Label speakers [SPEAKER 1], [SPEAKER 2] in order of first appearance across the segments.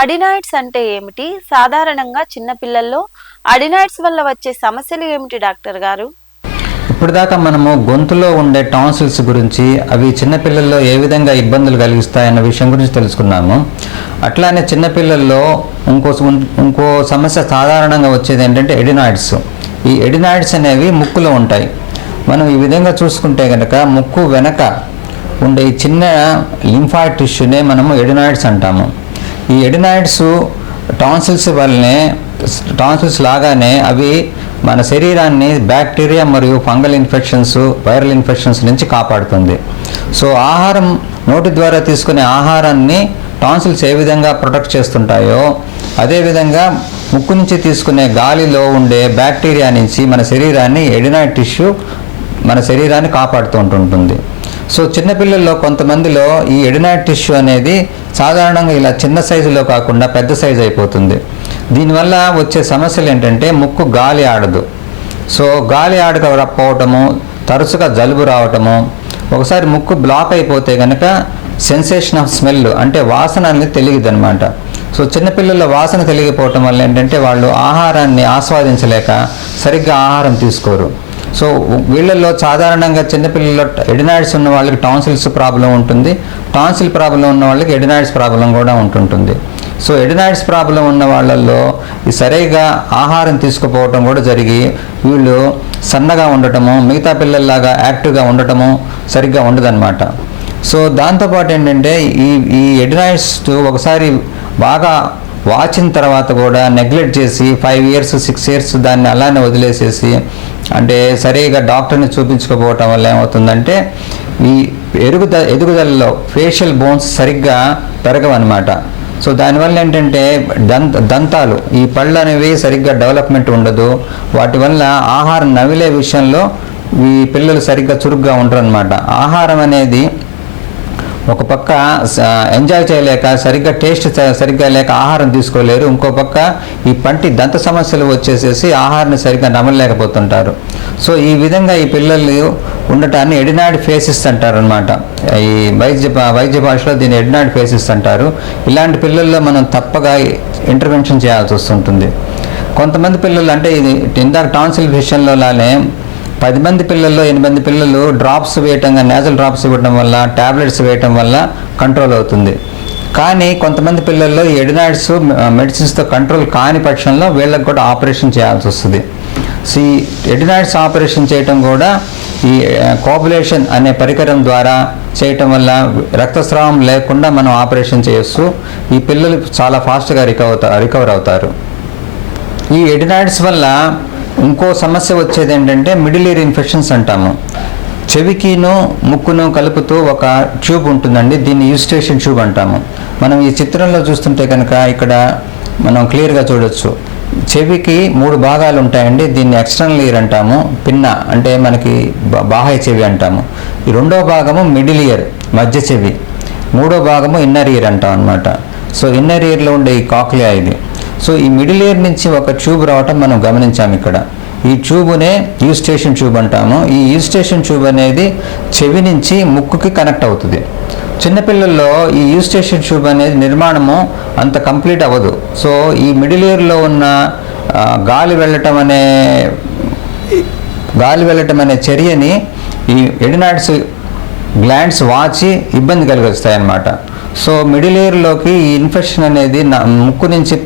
[SPEAKER 1] Adenoids అంటే ఏమిటి? సాధారణంగా చిన్నపిల్లల్లో అడినాయిడ్స్ వల్ల వచ్చే సమస్యలు ఏమిటి డాక్టర్ గారు?
[SPEAKER 2] ఇప్పుడు దాకా మనము గొంతులో ఉండే టాన్సిల్స్ గురించి అవి చిన్నపిల్లల్లో ఏ విధంగా ఇబ్బందులు కలిగిస్తాయన్న విషయం గురించి తెలుసుకున్నాము. అట్లానే చిన్నపిల్లల్లో ఇంకో ఇంకో సమస్య సాధారణంగా వచ్చేది ఏంటంటే ఎడినాయిడ్స్ ఈ ఎడినాయిడ్స్ అనేవి ముక్కులో ఉంటాయి. మనం ఈ విధంగా చూసుకుంటే కనుక ముక్కు వెనక ఉండే ఈ చిన్న లింఫాయిడ్ టిష్యూనే మనము ఎడినాయిడ్స్ అంటాము. ఈ ఎడినాయిడ్స్ టాన్సిల్స్ వల్లనే టాన్సిల్స్ లాగానే అవి మన శరీరాన్ని బ్యాక్టీరియా మరియు ఫంగల్ ఇన్ఫెక్షన్స్ వైరల్ ఇన్ఫెక్షన్స్ నుంచి కాపాడుతుంది. సో ఆహారం నోటి ద్వారా తీసుకునే ఆహారాన్ని టాన్సిల్స్ ఏ విధంగా ప్రొటెక్ట్ చేస్తుంటాయో అదేవిధంగా ముక్కు నుంచి తీసుకునే గాలిలో ఉండే బ్యాక్టీరియా నుంచి మన శరీరాన్ని ఎడినాయిడ్ టిష్యూ మన శరీరాన్ని కాపాడుతూ ఉంటుంటుంది. సో చిన్నపిల్లల్లో కొంతమందిలో ఈ ఎడినాయిడ్ టిష్యూ అనేది సాధారణంగా ఇలా చిన్న సైజులో కాకుండా పెద్ద సైజు అయిపోతుంది. దీనివల్ల వచ్చే సమస్యలు ఏంటంటే ముక్కు గాలి ఆడదు. సో గాలి ఆడకపోవటము తరచుగా జలుబు రావటము ఒకసారి ముక్కు బ్లాక్ అయిపోతే కనుక సెన్సేషన్ ఆఫ్ స్మెల్ అంటే వాసన అనేది తెలియదు అనమాట సో చిన్నపిల్లల వాసన తెలియకపోవటం వల్ల ఏంటంటే వాళ్ళు ఆహారాన్ని ఆస్వాదించలేక సరిగ్గా ఆహారం తీసుకోరు. సో వీళ్ళల్లో సాధారణంగా చిన్నపిల్లల్లో ఎడినాయిడ్స్ ఉన్న వాళ్ళకి టాన్సిల్స్ ప్రాబ్లం ఉంటుంది. టాన్సిల్ ప్రాబ్లం ఉన్న వాళ్ళకి ఎడినాయిడ్స్ ప్రాబ్లం కూడా ఉంటుంటుంది. సో ఎడినాయిడ్స్ ప్రాబ్లం ఉన్న వాళ్ళల్లో ఈ సరిగా ఆహారం తీసుకుపోవటం కూడా జరిగి వీళ్ళు సన్నగా ఉండటము మిగతా పిల్లల్లాగా యాక్టివ్గా ఉండటము సరిగ్గా ఉండదన్నమాట. సో దాంతోపాటు ఏంటంటే ఈ ఈ ఎడినాయిడ్స్ ఒకసారి బాగా వాచిన తర్వాత కూడా నెగ్లెక్ట్ చేసి ఫైవ్ ఇయర్స్ సిక్స్ ఇయర్స్ దాన్ని అలానే వదిలేసేసి అంటే సరిగా డాక్టర్ని చూపించుకోపోవటం వల్ల ఏమవుతుందంటే ఈ ఎరుగుద ఎదుగుదలలో ఫేషియల్ బోన్స్ సరిగ్గా పెరగవన్నమాట. సో దానివల్ల ఏంటంటే దంత దంతాలు ఈ పళ్ళు అనేవి సరిగ్గా డెవలప్మెంట్ ఉండదు. వాటి వల్ల ఆహారం నవిలే విషయంలో ఈ పిల్లలు సరిగ్గా చురుగ్గా ఉండరు అనమాట ఆహారం అనేది ఒక పక్క స- ఎంజాయ్ చేయలేక సరిగ్గా టేస్ట్ సరిగ్గా లేక ఆహారం తీసుకోలేరు. ఇంకో పక్క ఈ పంటి దంత సమస్యలు వచ్చేసేసి ఆహారాన్ని సరిగ్గా నమలలేకపోతుంటారు సో ఈ విధంగా ఈ పిల్లలు ఉండటాన్ని ఎడినాయిడ్ ఫేసెస్ అంటారు అనమాట ఈ వైద్య భా- వైద్య భాషలో దీన్ని ఎడినాయిడ్ ఫేసెస్ అంటారు. ఇలాంటి పిల్లల్లో మనం తప్పగా ఇంటర్వెన్షన్ చేయాల్సి వస్తుంటుంది. కొంతమంది పిల్లలు అంటే ఇది ఇందాక టాన్సిల్ విషయంలో లానే పది మంది పిల్లల్లో ఎనిమిది పిల్లలు డ్రాప్స్ వేయటం నేజల్ డ్రాప్స్ ఇవ్వటం వల్ల టాబ్లెట్స్ వేయటం వల్ల కంట్రోల్ అవుతుంది. కానీ కొంతమంది పిల్లల్లో ఎడినాయిడ్స్ మెడిసిన్స్తో కంట్రోల్ కాని పక్షంలో వీళ్ళకి కూడా ఆపరేషన్ చేయాల్సి వస్తుంది. సో ఈ ఎడినాయిడ్స్ ఆపరేషన్ చేయటం కూడా ఈ కోపులేషన్ అనే పరికరం ద్వారా చేయటం వల్ల రక్తస్రావం లేకుండా మనం ఆపరేషన్ చేయొచ్చు. ఈ పిల్లలు చాలా ఫాస్ట్గా రికవర్ రికవర్ అవుతారు. ఈ ఎడినాయిడ్స్ వల్ల ఇంకో సమస్య వచ్చేది ఏంటంటే మిడిల్ ఇయర్ ఇన్ఫెక్షన్స్ అంటాము. చెవికిను ముక్కును కలుపుతూ ఒక ట్యూబ్ ఉంటుందండి దీన్ని యూస్టేషన్ ట్యూబ్ అంటాము. మనం ఈ చిత్రంలో చూస్తుంటే కనుక ఇక్కడ మనం క్లియర్గా చూడొచ్చు. చెవికి మూడు భాగాలు ఉంటాయండి దీన్ని ఎక్స్టర్నల్ ఇయర్ అంటాము పిన్న అంటే మనకి బా- బాహ్య చెవి అంటాము. ఈ రెండో భాగము మిడిల్ ఇయర్ మధ్య చెవి. మూడో భాగము ఇన్నర్ ఇయర్ అంటాం అనమాట సో ఇన్నర్ ఇయర్లో ఉండే ఈ కాక్లియా ఇది. సో ఈ మిడిల్ ఇయర్ నుంచి ఒక ట్యూబ్ రావటం మనం గమనించాం ఇక్కడ. ఈ ట్యూబునే స్టేషన్ ట్యూబ్ అంటాము. ఈ యూస్టేషన్ ట్యూబ్ అనేది చెవి నుంచి ముక్కుకి కనెక్ట్ అవుతుంది. చిన్నపిల్లల్లో ఈ యూస్టేషన్ ట్యూబ్ అనేది నిర్మాణము అంత కంప్లీట్ అవ్వదు. సో ఈ మిడిల్ ఇయర్లో ఉన్న గాలి వెళ్ళటం అనే గాలి వెళ్ళటం అనే చర్యని ఈ ఎడినాయిడ్స్ గ్లాండ్స్ వాచి ఇబ్బంది కలిగిస్తాయి అన్నమాట సో మిడిల్ ఇయర్లోకి ఈ ఇన్ఫెక్షన్ అనేది ముక్కు నుంచి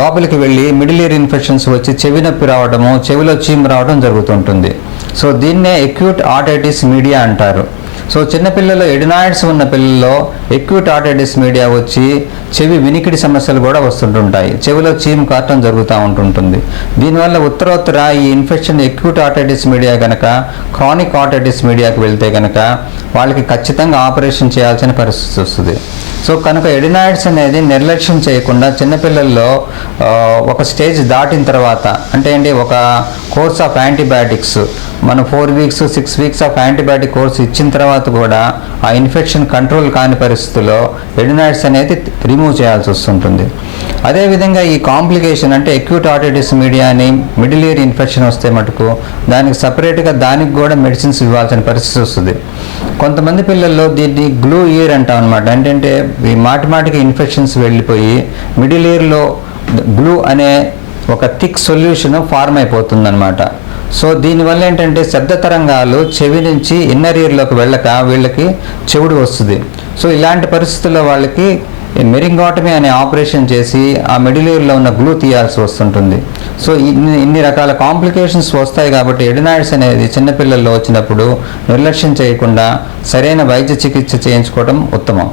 [SPEAKER 2] లోపలికి వెళ్ళి మిడిల్ ఇయర్ ఇన్ఫెక్షన్స్ వచ్చి చెవి నొప్పి రావడము చెవిలో చీము రావడం జరుగుతుంటుంది. సో దీన్నే ఎక్యూట్ ఆటైటిస్ మీడియా అంటారు. సో చిన్నపిల్లలు ఎడినాయిడ్స్ ఉన్న పిల్లల్లో ఎక్యూట్ ఆటైటిస్ మీడియా వచ్చి చెవి వినికిడి సమస్యలు కూడా వస్తుంటుంటాయి. చెవిలో చీము కారటం జరుగుతూ ఉంటుంటుంది. దీనివల్ల ఉత్తరోత్తర ఈ ఇన్ఫెక్షన్ ఎక్యూట్ ఆటైటిస్ మీడియా కనుక క్రానిక్ ఆటైటిస్ మీడియాకి వెళ్తే కనుక వాళ్ళకి ఖచ్చితంగా ఆపరేషన్ చేయాల్సిన పరిస్థితి వస్తుంది. సో కనుక ఎడినాయిడ్స్ అనేది నిర్లక్ష్యం చేయకుండా చిన్నపిల్లల్లో ఒక స్టేజ్ దాటిన తర్వాత అంటే ఏంటి ఒక కోర్స్ ఆఫ్ యాంటీబయాటిక్స్ మనం four weeks six weeks of antibiotic course ఇచ్చిన తర్వాత కూడా ఆ ఇన్ఫెక్షన్ కంట్రోల్ కాని పరిస్థితుల్లో ఎడినాయిడ్స్ అనేది రిమూవ్ చేయాల్సి వస్తుంటుంది. అదేవిధంగా ఈ కాంప్లికేషన్ అంటే ఎక్యూట్ ఆటైటిస్ మీడియా అని మిడిల్ ఇయర్ ఇన్ఫెక్షన్ వస్తే మటుకు దానికి సపరేట్గా దానికి కూడా మెడిసిన్స్ ఇవ్వాల్సిన పరిస్థితి వస్తుంది. కొంతమంది పిల్లల్లో దీన్ని గ్లూ ఇయర్ అంటాం అనమాట ఏంటంటే ఈ మాటి మాటికి ఇన్ఫెక్షన్స్ వెళ్ళిపోయి మిడిల్ ఇయర్లో గ్లూ అనే ఒక థిక్ సొల్యూషన్ ఫార్మ్ అయిపోతుందనమాట సో దీనివల్ల ఏంటంటే శబ్ద తరంగాలు చెవి నుంచి ఇన్నర్ ఇయర్లోకి వెళ్ళక వీళ్ళకి చెవుడు వస్తుంది. సో ఇలాంటి పరిస్థితుల్లో వాళ్ళకి మెరింగాటమీ అనే ఆపరేషన్ చేసి ఆ మిడిల్ ఇయర్లో ఉన్న గ్లూ తీయాల్సి వస్తుంటుంది. సో ఇన్ని ఇన్ని రకాల కాంప్లికేషన్స్ వస్తాయి కాబట్టి ఎడినాయిడ్స్ అనేది చిన్నపిల్లల్లో వచ్చినప్పుడు నిర్లక్ష్యం చేయకుండా సరైన వైద్య చికిత్స చేయించుకోవడం ఉత్తమం.